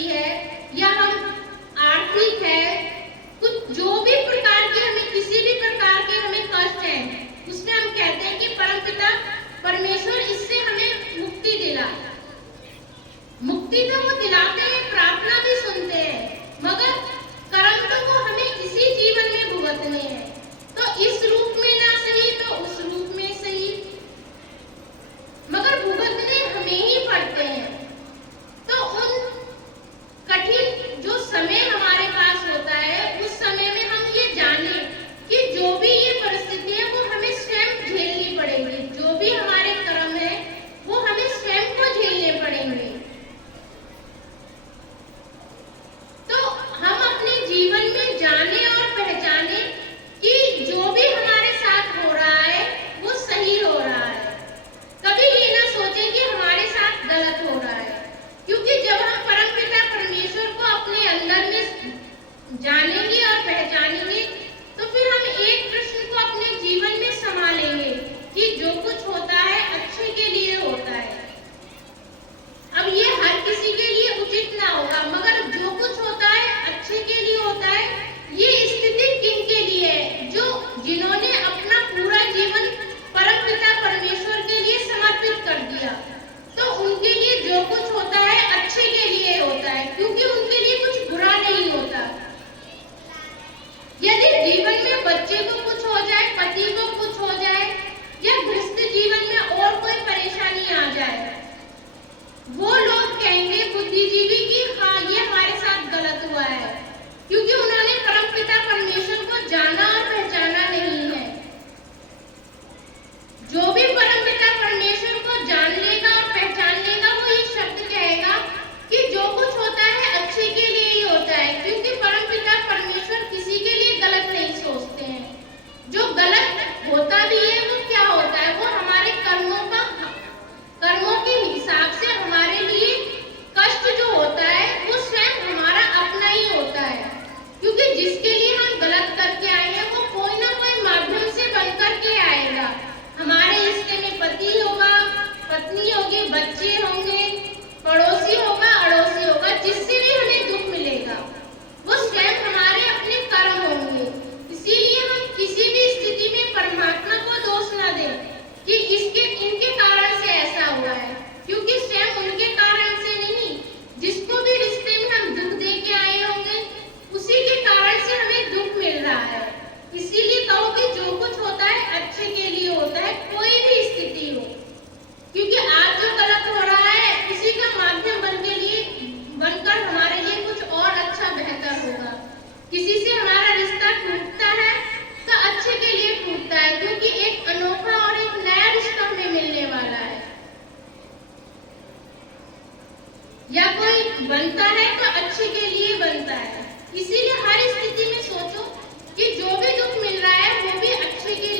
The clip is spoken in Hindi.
परिस्थिति है या हम आर्थिक है, कुछ जो भी प्रकार के हमें किसी भी प्रकार के हमें कष्ट है, उसमें हम कहते हैं कि परमपिता परमेश्वर इससे हमें मुक्ति दिला। मुक्ति तो वो दिलाते हैं, प्रार्थना भी सुनते हैं, मगर कर्म तो वो हमें इसी जीवन में भुगतने हैं। तो इस रूप में ना सही तो उस रूप में सही, मगर भुगतने हमें ही पड़ते हैं। तो उन कठिन जो समय हमारे पास होता है, उस समय में हम ये जाने कि जो भी ये परिस्थिति है वो हमें स्वयं झेलनी पड़ेगी। जो भी हमारे कर्म है वो हमें स्वयं को झेलने पड़ेंगे। तो हम अपने जीवन में जाने और पहचाने कि जो भी हमारे साथ हो रहा है वो सही हो रहा है। कभी ये ना सोचे कि हमारे साथ गलत हो रहा है, क्योंकि जब हम परमपिता परमेश्वर को अपने अंदर में जानेंगे और पहचानेंगे तो फिर हम एक प्रश्न को अपने जीवन में संभालेंगे कि जो कुछ होता है अच्छे के लिए होता है। अब ये हर किसी के लिए उचित ना होगा, मगर जो कुछ होता है अच्छे के लिए होता है। ये स्थिति किन के लिए है? जो जिन्होंने अपना पूरा जीवन परमपिता परमेश्वर के लिए समर्पित कर दिया, तो उनके लिए जो कुछ होता है अच्छे के लिए होता है, क्योंकि उनके लिए कुछ बुरा नहीं होता। यदि जीवन में बच्चे को कुछ हो जाए, पति को कुछ हो जाए या गृहस्थ जीवन में और कोई परेशानी आ जाए, वो लोग कहेंगे बुद्धिजीवी कि हाँ ये हमारे साथ गलत हुआ है, क्योंकि उन्होंने परमपिता परमेश्वर को जाना और पहचाना नहीं है। जो भी परमपिता परमेश्वर को जान लेगा और पहचान लेगा वो ये शब्द कहेगा कि जो कुछ होता है अच्छे के लिए ही होता है, क्योंकि परमपिता परमेश्वर किसी के लिए गलत नहीं सोचते हैं। जो गलत होता भी है वो क्या होता है? वो हमारे कर्मों के हिसाब से हमारे लिए कष्ट जो होता है वो स्वयं हमारा अपना ही होता है, क्योंकि जिसके लिए हम गलत करके आए हैं वो कोई ना कोई माध्यम से बन करके आएगा। हमारे रिश्ते में पति होगा, पत्नी होगी, बच्चे होंगे, पड़ोसी होगा, अड़ोसी होगा, जिससे भी हमें दुख मिलेगा वो स्वयं हमारे अपने कर्म होंगे। इसीलिए हम किसी भी स्थिति में परमात्मा को दोष न दें कि इनके कारण से ऐसा हुआ है, क्योंकि स्वयं उनके कारण से नहीं। जिसको भी रिश्ते में हम दुख दे के आए होंगे उसी के कारण से हमें दुख मिल रहा है। इसीलिए कहो कि जो कुछ होता है अच्छे के लिए होता है, कोई भी स्थिति हो, क्योंकि आज जो गलत हो रहा है उसी का माध्यम बनकर हमारे लिए कुछ और अच्छा बेहतर होगा। किसी से हमारा रिश्ता टूटता है तो अच्छे के लिए टूटता है, क्योंकि एक अनोखा और एक नया रिश्ता हमें मिलने वाला है। या कोई बनता है तो अच्छे के लिए बनता है। इसीलिए हर स्थिति में सोचो कि जो भी दुख मिल रहा है वो भी अच्छे के